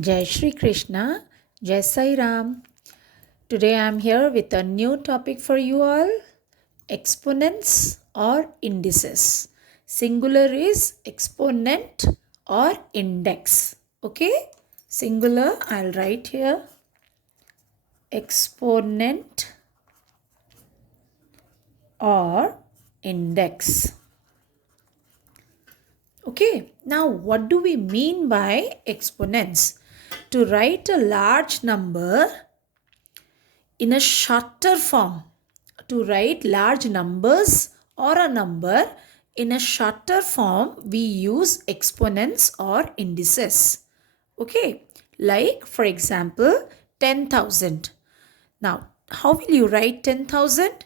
Jai Shri Krishna, Jai Sai Ram. Today I am here with a new topic for you all, exponents or indices. Singular is exponent or index. Okay, singular I'll write here exponent or index. Okay, now what do we mean by exponents? To write a large number in a shorter form, to write large numbers or a number in a shorter form, we use exponents or indices. Okay, like for example 10,000. Now how will you write 10,000?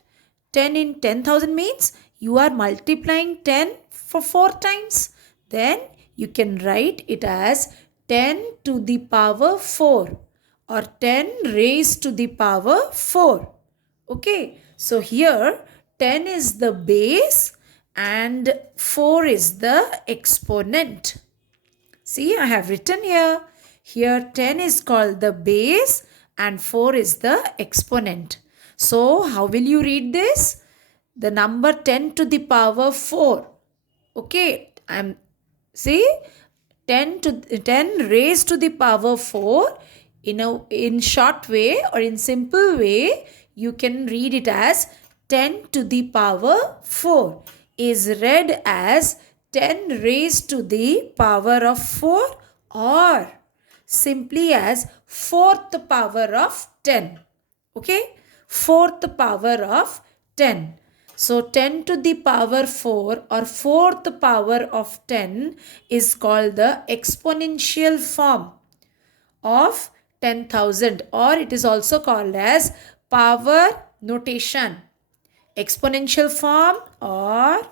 10 in 10,000 means you are multiplying 10 for 4 times. Then you can write it as 10 to the power 4 or 10 raised to the power 4. Okay, so here 10 is the base and 4 is the exponent. See, I have written here. Here 10 is called the base and 4 is the exponent. So, how will you read this? The number 10 to the power 4. Okay, see 10 raised to the power 4 in short way or in simple way you can read it as 10 to the power 4 is read as 10 raised to the power of 4 or simply as fourth power of 10. Okay, fourth power of 10. So 10 to the power 4 or fourth power of 10 is called the exponential form of 10,000, or it is also called as power notation. Exponential form or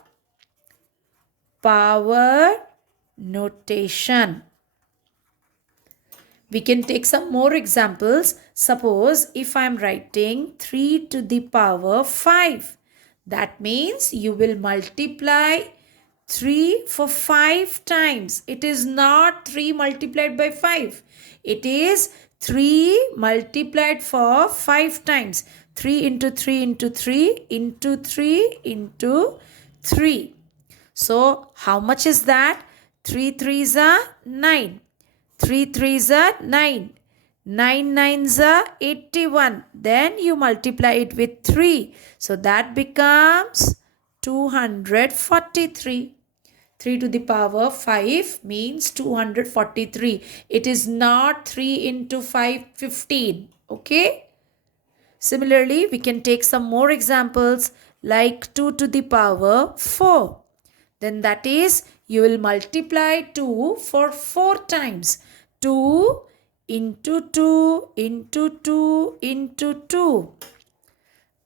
power notation. We can take some more examples. Suppose if I am writing 3 to the power 5. That means you will multiply 3 for 5 times. It is not 3 multiplied by 5. It is 3 multiplied for 5 times. 3 into 3 into 3 into 3 into 3. So how much is that? 3 threes are 9. 3 threes are 9. 9 nines are 81. Then you multiply it with 3. So that becomes 243. 3 to the power 5 means 243. It is not 3 into 5, 15. Okay. Similarly, we can take some more examples like 2 to the power 4. Then that is you will multiply 2 for 4 times. 2 into 2 into 2 into 2.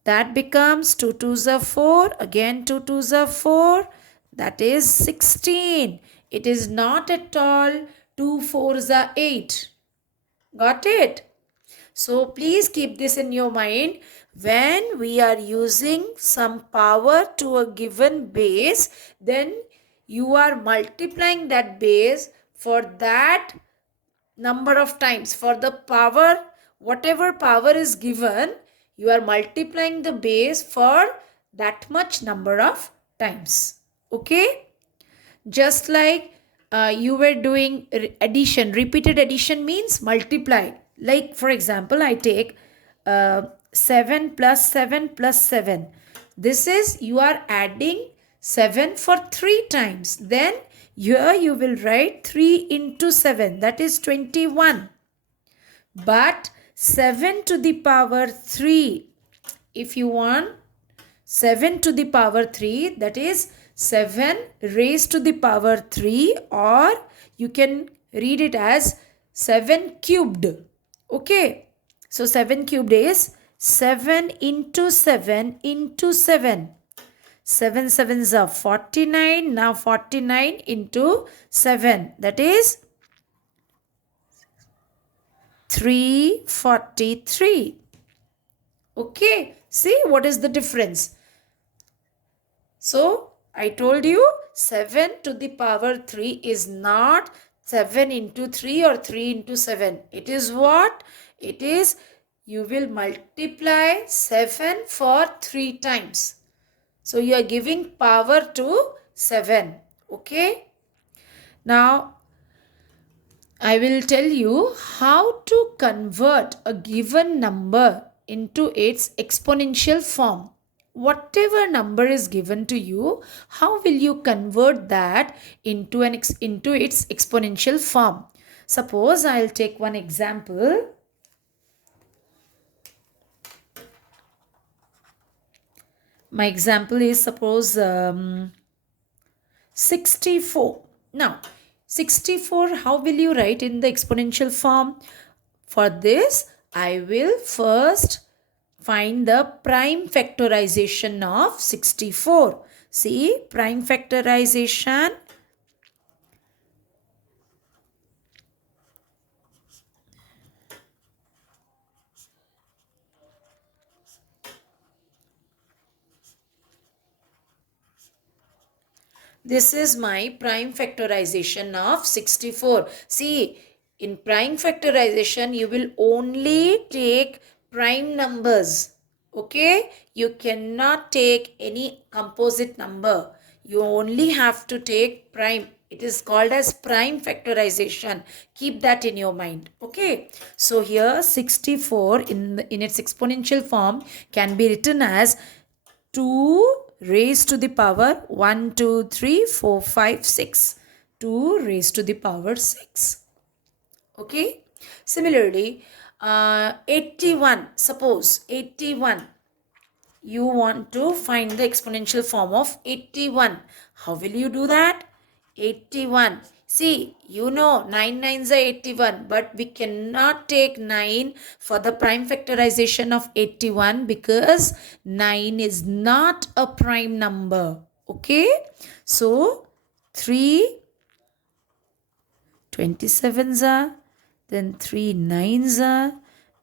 That becomes 2 twos are 4. Again 2 twos are 4. That is 16. It is not at all 2 fours are 8. Got it? So please keep this in your mind. When we are using some power to a given base, then you are multiplying that base for that number of times. For the power, whatever power is given, you are multiplying the base for that much number of times. Okay? Just like you were doing addition. Repeated addition means multiply. Like for example, I take 7 plus 7 plus 7. This is you are adding 7 for 3 times. Then here you will write 3 into 7. That is 21. But 7 to the power 3. If you want 7 to the power 3, that is 7 raised to the power 3, or you can read it as 7 cubed. Okay. So 7 cubed is 7 into 7 into 7. 7 sevens are 49. Now 49 into 7. That is 343. Okay. See what is the difference? So I told you 7 to the power 3 is not 7 into 3 or 3 into 7. It is what? It is you will multiply 7 for 3 times. So you are giving power to 7. Okay. Now I will tell you how to convert a given number into its exponential form. Whatever number is given to you, how will you convert that into into its exponential form? Suppose I'll take one example. My example is suppose 64. Now, 64, how will you write in the exponential form? For this, I will first find the prime factorization of 64. See, prime factorization. This is my prime factorization of 64. See, in prime factorization, you will only take prime numbers. Okay? You cannot take any composite number. You only have to take prime. It is called as prime factorization. Keep that in your mind. Okay? So here 64 in its exponential form can be written as 2 raised to the power 1, 2, 3, 4, 5, 6. 2 raised to the power 6. Okay. Similarly, 81. Suppose 81. You want to find the exponential form of 81. How will you do that? 81. See, you know 9 nines are 81, but we cannot take 9 for the prime factorization of 81 because 9 is not a prime number. Okay? So, 3 27s are, then 3 9s are,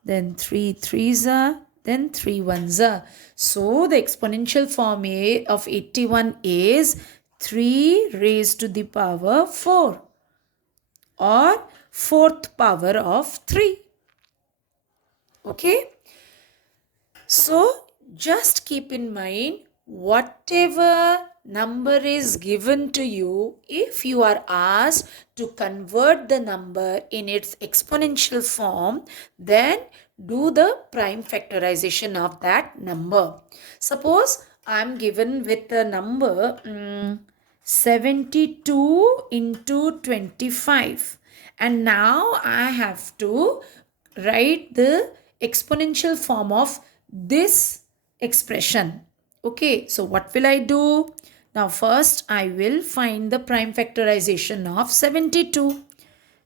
then 3 3s are, then 3 1s are. So the exponential form of 81 is 3 raised to the power 4 or fourth power of 3. Okay. So just keep in mind whatever number is given to you, if you are asked to convert the number in its exponential form, then do the prime factorization of that number. Suppose I am given with the number 72 into 25, and now I have to write the exponential form of this expression. Okay, so what will I do? Now first I will find the prime factorization of 72.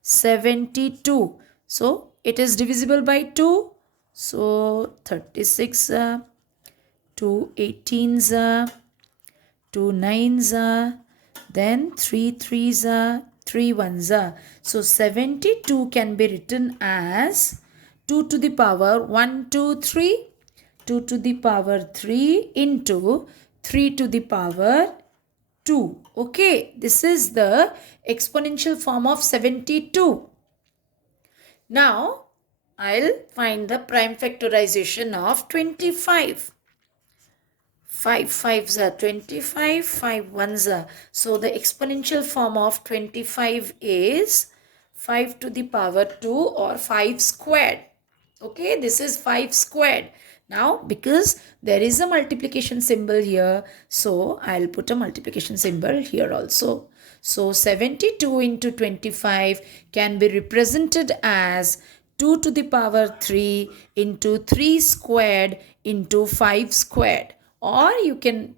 72. So it is divisible by 2. So 36, 2 18s, 2 9s, then 3 3s, 3 1s. So 72 can be written as 2 to the power 1 2 3, 2 to the power 3 into 3 to the power 2. Okay, this is the exponential form of 72. Now, I'll find the prime factorization of 25. 5 5s are 25, 5 1s are. So, the exponential form of 25 is 5 to the power 2 or 5 squared. Okay, this is 5 squared. Now, because there is a multiplication symbol here, so I'll put a multiplication symbol here also. So, 72 into 25 can be represented as 2 to the power 3 into 3 squared into 5 squared. Or you can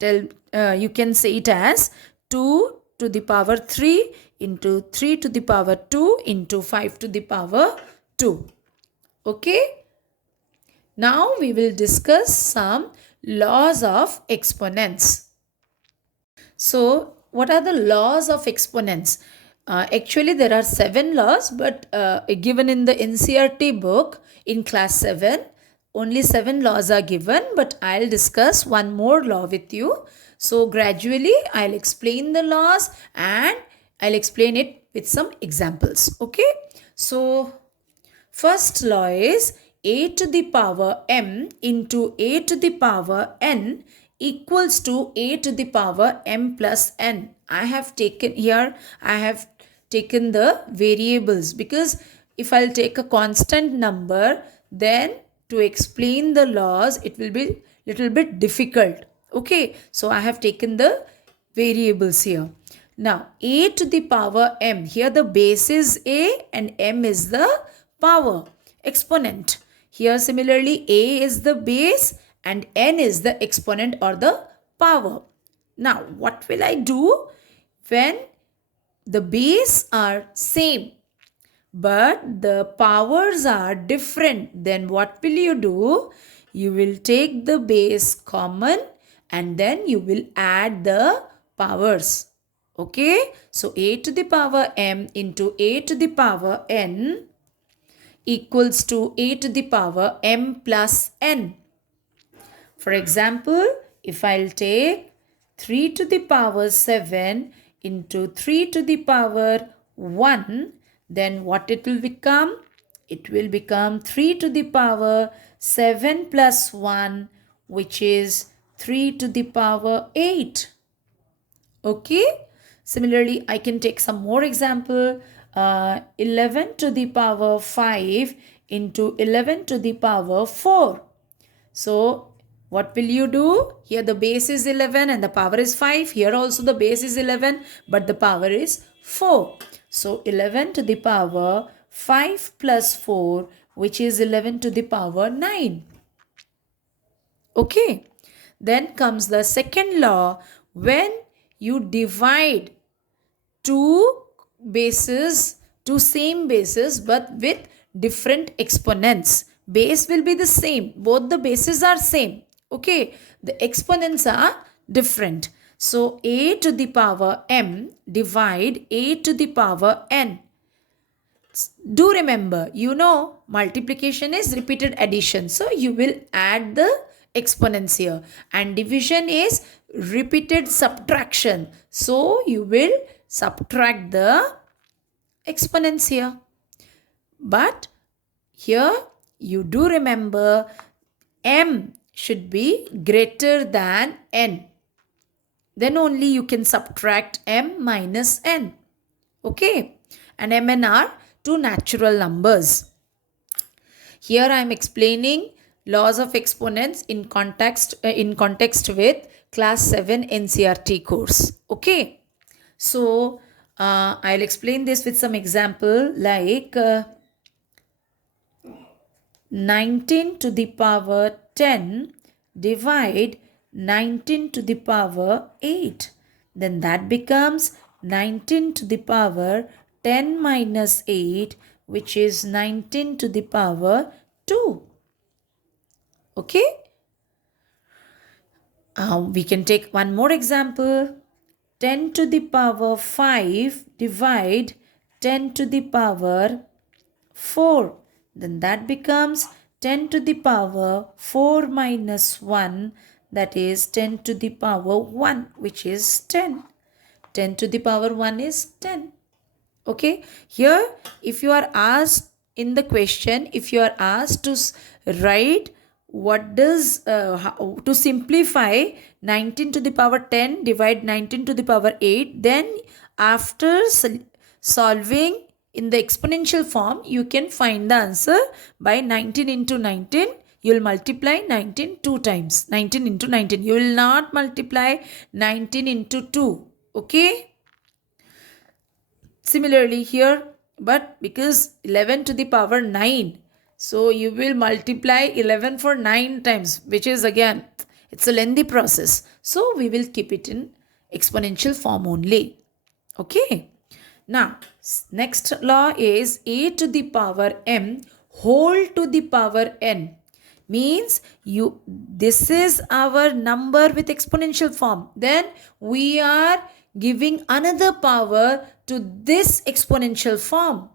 say it as 2 to the power 3 into 3 to the power 2 into 5 to the power 2. Okay. Now we will discuss some laws of exponents. So what are the laws of exponents? Actually there are 7 laws, but given in the NCERT book in class 7, only 7 laws are given, but I'll discuss one more law with you. So gradually I'll explain the laws and I'll explain it with some examples. Okay. So first law is a to the power m into a to the power n equals to a to the power m plus n. I have taken the variables, because if I'll take a constant number, then to explain the laws it will be little bit difficult. Okay, so I have taken the variables here. Now, a to the power m. Here the base is a and m is the power, exponent. Here similarly a is the base and n is the exponent or the power. Now, what will I do when the base are same but the powers are different? Then what will you do? You will take the base common and then you will add the powers. Okay, so a to the power m into a to the power n equals to a to the power m plus n. For example, if I'll take 3 to the power 7 into 3 to the power 1, then what it will become? It will become 3 to the power 7 plus 1, which is 3 to the power 8. Okay. Similarly, I can take some more example. 11 to the power 5 into 11 to the power 4. So, what will you do? Here the base is 11 and the power is 5. Here also the base is 11 but the power is 4. So, 11 to the power 5 plus 4, which is 11 to the power 9. Okay. Then comes the second law. When you divide two bases, two same bases but with different exponents, base will be the same, both the bases are same. Okay, the exponents are different. So a to the power m divide a to the power n. Do remember, multiplication is repeated addition. So you will add the exponents here. And division is repeated subtraction. So you will subtract the exponents here. But here you do remember m should be greater than n. Then only you can subtract m minus n. Okay. And m and n are two natural numbers. Here I am explaining laws of exponents in context with class 7 NCERT course. Okay. So I'll explain this with some example like 19 to the power 10 divide 19 to the power 8. Then that becomes 19 to the power 10 minus 8, which is 19 to the power 2. Okay. We can take one more example. 10 to the power 5 divide 10 to the power 4. Then that becomes 10 to the power 4 minus 1, that is 10 to the power 1, which is 10. 10 to the power 1 is 10. Okay. Here, if you are asked in the question, if you are asked to write what does, to simplify 19 to the power 10 divide 19 to the power 8, then after solving in the exponential form, you can find the answer by 19 into 19. You will multiply 19 two times. 19 into 19. You will not multiply 19 into 2. Okay. Similarly here, but because 11 to the power 9, so you will multiply 11 for 9 times, which is again, it's a lengthy process. So we will keep it in exponential form only. Okay. Now, next law is a to the power m whole to the power n. Means this is our number with exponential form. Then we are giving another power to this exponential form.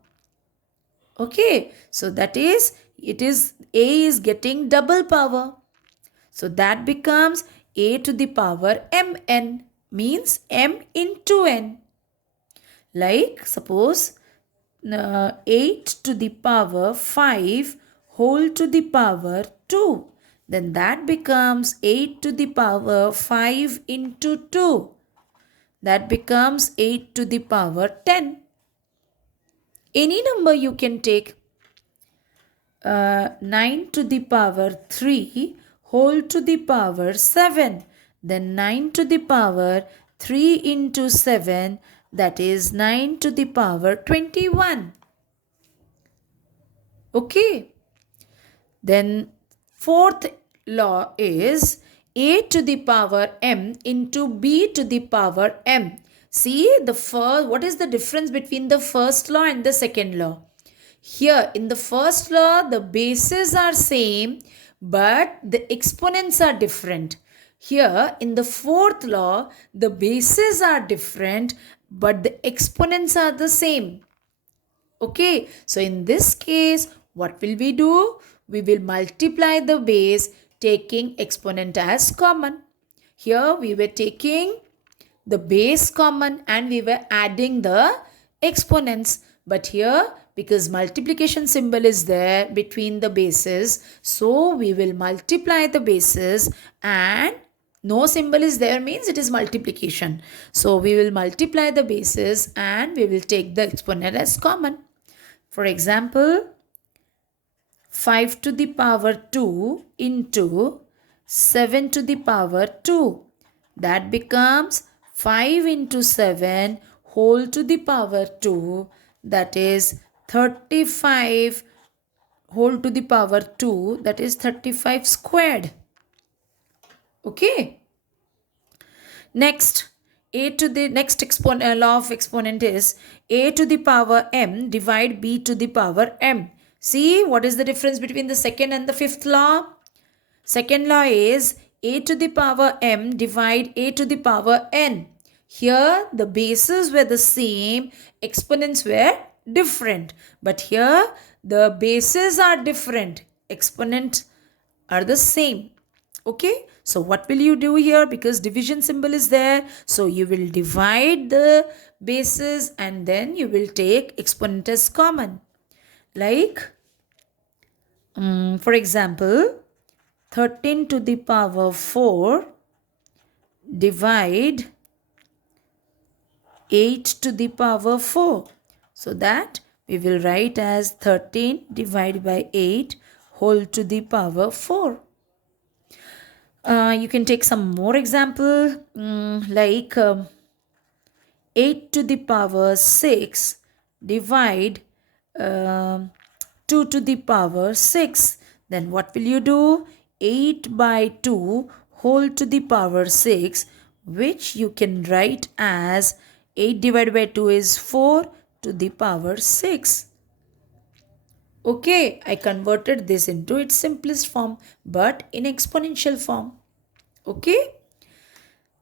Okay, so that is, a is getting double power. So that becomes a to the power mn, means m into n. Like suppose 8 to the power 5 whole to the power 2. Then that becomes 8 to the power 5 into 2. That becomes 8 to the power 10. Any number you can take. 9 to the power 3 whole to the power 7. Then 9 to the power 3 into 7, that is 9 to the power 21. Okay. Then fourth law is a to the power m into b to the power m. See the first, what is the difference between the first law and the second law? Here in the first law, the bases are same, but the exponents are different. Here in the fourth law, the bases are different, but the exponents are the same. Okay, so in this case, what will we do? We will multiply the base taking exponent as common. Here we were taking the base common and we were adding the exponents. But here, because multiplication symbol is there between the bases, so we will multiply the bases, and no symbol is there means it is multiplication. So we will multiply the bases and we will take the exponent as common. For example, 5 to the power 2 into 7 to the power 2. That becomes 5 into 7 whole to the power 2. That is 35 whole to the power 2. That is 35 squared. Okay. Next, law of exponent is a to the power m divide b to the power m. See what is the difference between the second and the fifth law? Second law is a to the power m divide a to the power n. Here the bases were the same, exponents were different. But here the bases are different, exponents are the same. Okay, so what will you do here? Because division symbol is there, so you will divide the bases and then you will take exponent as common. Like, for example, 13 to the power 4 divide 8 to the power 4. So that we will write as 13 divided by 8 whole to the power 4. You can take some more example, like 8 to the power 6 divide 2 to the power 6. Then what will you do? 8 by 2 whole to the power 6, which you can write as 8 divided by 2 is 4 to the power 6. Okay, I converted this into its simplest form, but in exponential form. Okay.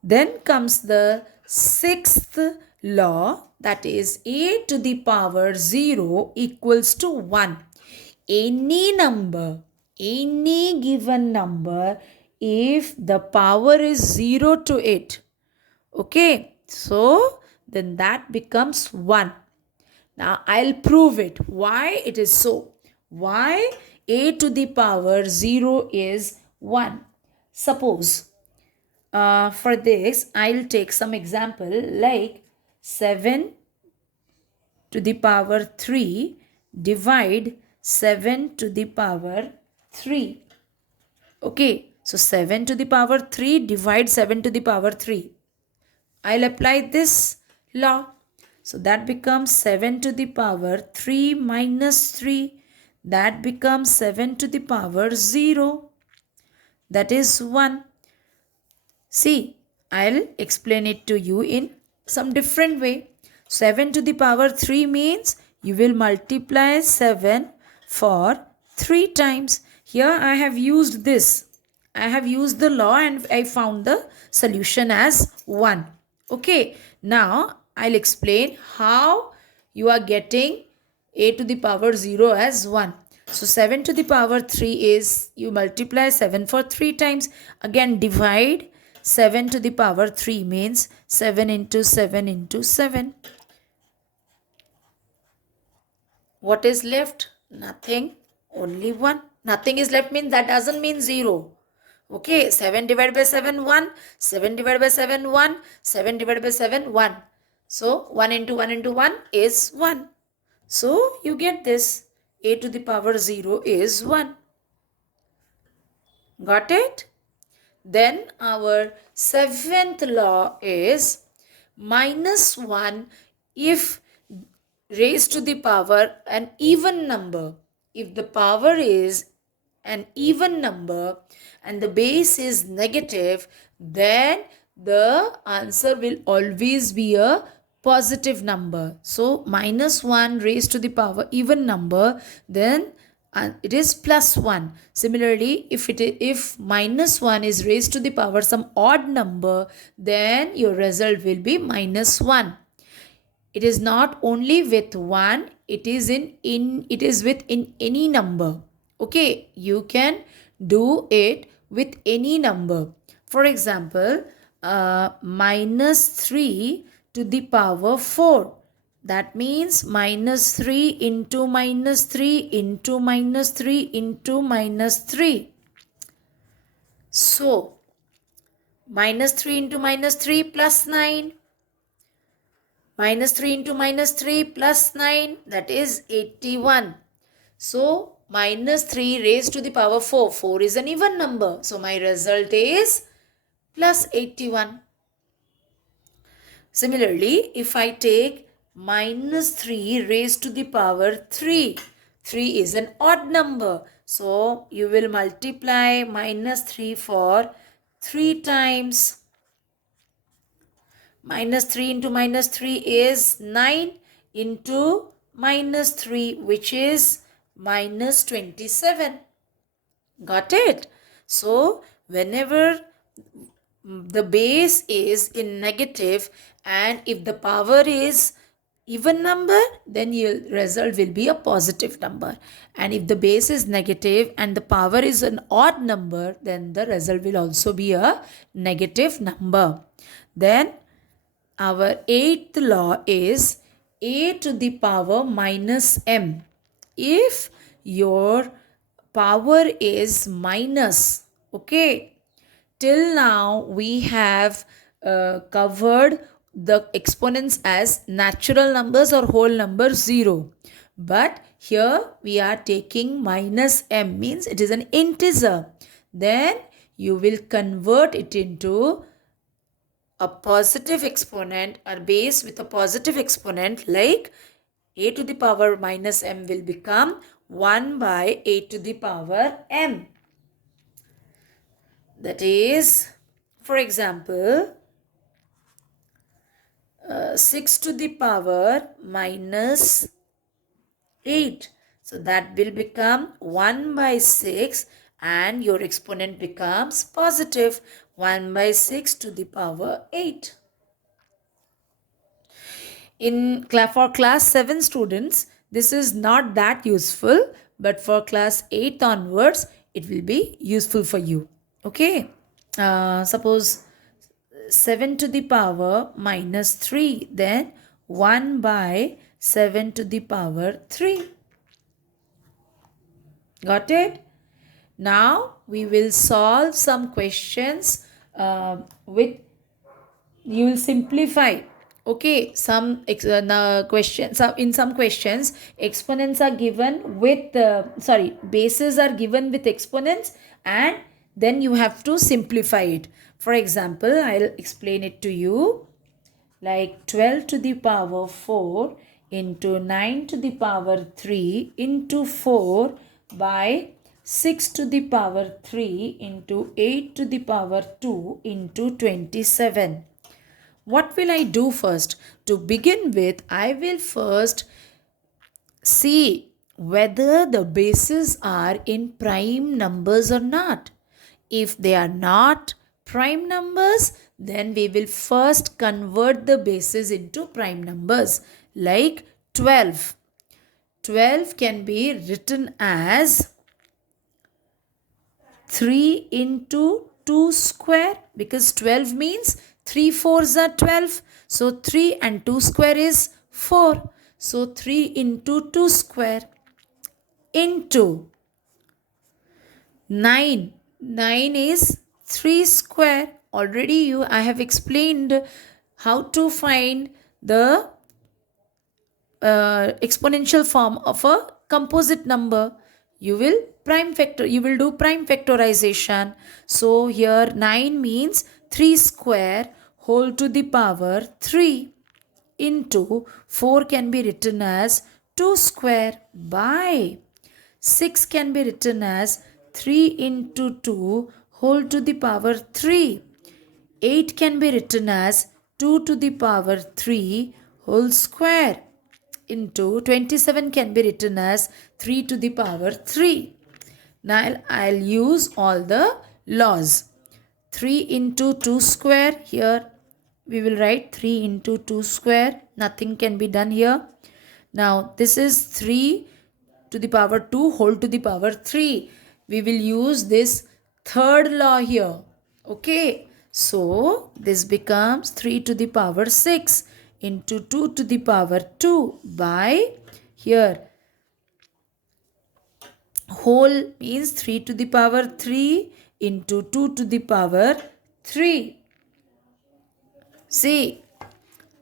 Then comes the sixth law, that is a to the power 0 equals to 1. Any number, any given number, if the power is 0 to it, okay, so then that becomes 1. Now I'll prove it. Why it is so? Why a to the power 0 is 1? Suppose for this I'll take some example like 7 to the power 3 divide 7 to the power 3. Okay, so 7 to the power 3 divide 7 to the power 3. I'll apply this law. So that becomes 7 to the power 3 minus 3. That becomes 7 to the power 0. That is 1. See, I'll explain it to you in some different way. 7 to the power 3 means you will multiply 7 for 3 times. Here I have used this. I have used the law and I found the solution as 1. Okay, now I'll explain how you are getting a to the power 0 as 1. So 7 to the power 3 is you multiply 7 for 3 times. Again divide 7 to the power 3 means 7 into 7 into 7. What is left? Nothing. Only 1. Nothing is left means that doesn't mean 0. Okay, 7 divided by 7, 1. 7 divided by 7, 1. 7 divided by 7, 1. So, 1 into 1 into 1 is 1. So, you get this. A to the power 0 is 1. Got it? Then our seventh law is minus 1 if raised to the power an even number. If the power is an even number and the base is negative, then the answer will always be a positive number. So minus 1 raised to the power even number, then it is plus 1. Similarly, if minus 1 is raised to the power some odd number, then your result will be minus 1. It is not only with 1, it is with in any number. Okay, you can do it with any number. For example, minus 3 to the power 4. That means minus 3 into minus 3 into minus 3 into minus 3. So, minus 3 into minus 3 plus 9. Minus 3 into minus 3 plus 9, that is 81. So, minus 3 raised to the power 4. 4 is an even number. So, my result is plus 81. Similarly, if I take minus 3 raised to the power 3, 3 is an odd number. So, you will multiply minus 3 for 3 times. Minus 3 into minus 3 is 9 into minus 3, which is minus 27. Got it? So, whenever the base is in negative and if the power is even number, then your result will be a positive number. And if the base is negative and the power is an odd number, then the result will also be a negative number. Then our eighth law is a to the power minus m. If your power is minus, okay, till now we have covered the exponents as natural numbers or whole numbers 0. But here we are taking minus m, means it is an integer. Then you will convert it into a positive exponent or base with a positive exponent, like a to the power minus m will become 1 by a to the power m. That is, for example, 6 to the power minus 8. So that will become 1 by 6 and your exponent becomes positive 1 by 6 to the power 8. For class 7 students, this is not that useful, but for class 8 onwards, it will be useful for you. Okay. Suppose 7 to the power minus 3, then 1 by 7 to the power 3. Got it? Now we will solve some questions with, you will simplify. Okay, some questions, in some questions exponents are given with bases are given with exponents, and then you have to simplify it. For example, I'll explain it to you, like 12 to the power 4 into 9 to the power 3 into 4 by 6 to the power 3 into 8 to the power 2 into 27. What will I do first? To begin with, I will first see whether the bases are in prime numbers or not. If they are not prime numbers, then we will first convert the bases into prime numbers, like 12. 12 can be written as 3 into 2 square, because 12 means 3 fours are 12. So 3 and 2 square is 4. So 3 into 2 square into 9. 9 is 3 square. Already I have explained how to find the exponential form of a composite number. You will do prime factorization. So here 9 means 3 square whole to the power 3 into 4 can be written as 2 square by 6 can be written as 3 into 2 whole to the power 3. 8 can be written as 2 to the power 3 whole square into 27 can be written as 3 to the power 3. Now I'll use all the laws. 3 into 2 square, here we will write 3 into 2 square. Nothing can be done here. Now this is 3 to the power 2 whole to the power 3. We will use this third law here. Okay. So this becomes 3 to the power 6 into 2 to the power 2 by here whole means 3 to the power 3 into 2 to the power 3. See,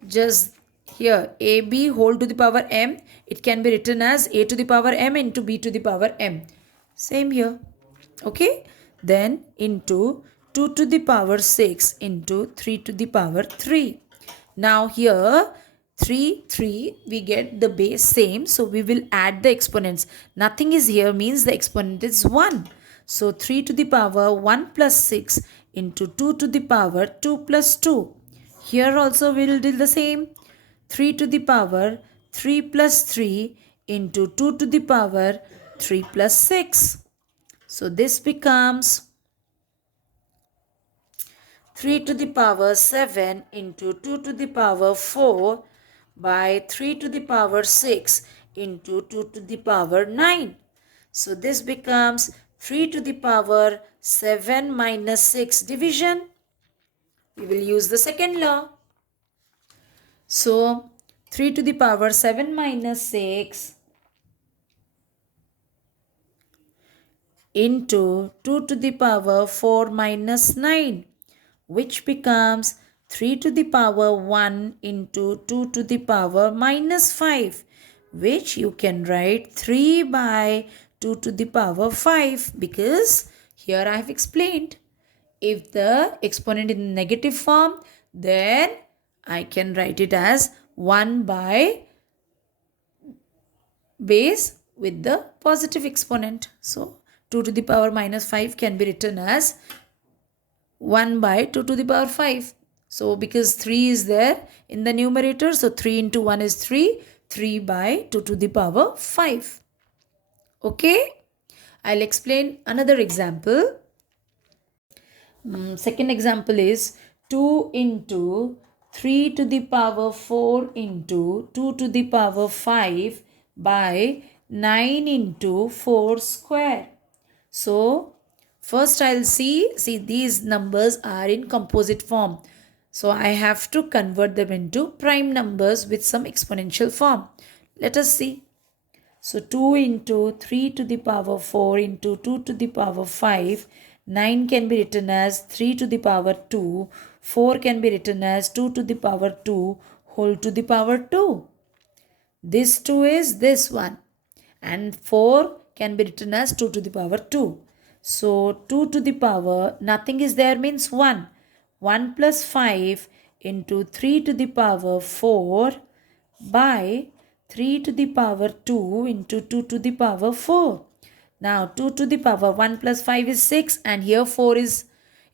just here AB whole to the power m, it can be written as A to the power m into B to the power m. Same here. Okay. Then into 2 to the power 6 into 3 to the power 3. Now here 3 we get the base same, so we will add the exponents. Nothing is here means the exponent is 1. So 3 to the power 1 plus 6 into 2 to the power 2 plus 2. Here also we will do the same. 3 to the power 3 plus 3 into 2 to the power 3 plus 6. So this becomes 3 to the power 7 into 2 to the power 4 by 3 to the power 6 into 2 to the power 9. So this becomes 3 to the power 7 minus 6 division. We will use the second law. So 3 to the power 7 minus 6 into 2 to the power 4 minus 9, which becomes 3 to the power 1 into 2 to the power minus 5, which you can write 3 by 2 to the power 5, because here I have explained if the exponent in negative form, then I can write it as 1 by base with the positive exponent. So 2 to the power minus 5 can be written as 1 by 2 to the power 5. So because 3 is there in the numerator, so 3 into 1 is 3. 3 by 2 to the power 5. Okay. I'll explain another example. Second example is 2 into 3 to the power 4 into 2 to the power 5 by 9 into 4 square. So first I'll see these numbers are in composite form. So I have to convert them into prime numbers with some exponential form. Let us see. So 2 into 3 to the power 4 into 2 to the power 5. 9 can be written as 3 to the power 2. 4 can be written as 2 to the power 2 whole to the power 2. This 2 is this one. And 4 can be written as 2 to the power 2. So 2 to the power, nothing is there means 1. 1 plus 5 into 3 to the power 4 by 3 to the power 2 into 2 to the power 4. Now 2 to the power 1 plus 5 is 6 and here 4 is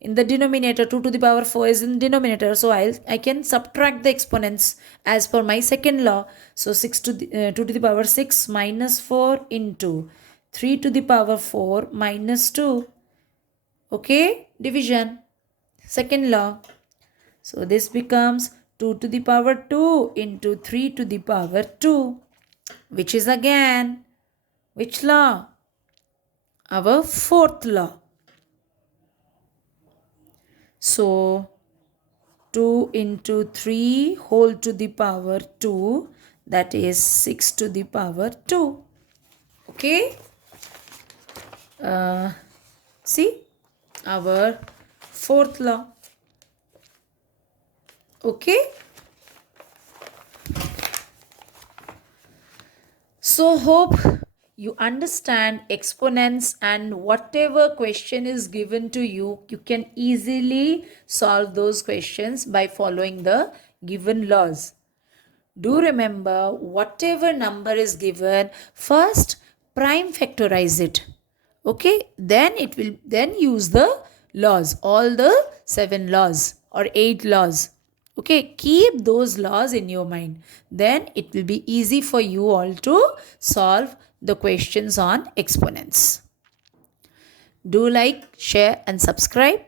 in the denominator. 2 to the power 4 is in the denominator. So I can subtract the exponents as per my second law. So 2 to the power 6 minus 4 into 3 to the power 4 minus 2. Okay, division. Second law. So this becomes 2 to the power 2 into 3 to the power 2, which is again which law? Our fourth law. So 2 into 3 whole to the power 2. that is 6 to the power 2. Okay, see our fourth law. Okay, so hope you understand exponents, and whatever question is given to you, you can easily solve those questions by following the given laws. Do remember, whatever number is given, first prime factorize it. Okay, then it will then use the laws, all the 7 laws or 8 laws. Okay, keep those laws in your mind. Then it will be easy for you all to solve the questions on exponents. Do like, share, and subscribe,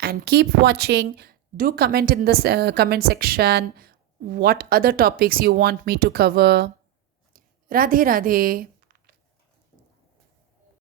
and keep watching. Do comment in the comment section what other topics you want me to cover. Radhe Radhe.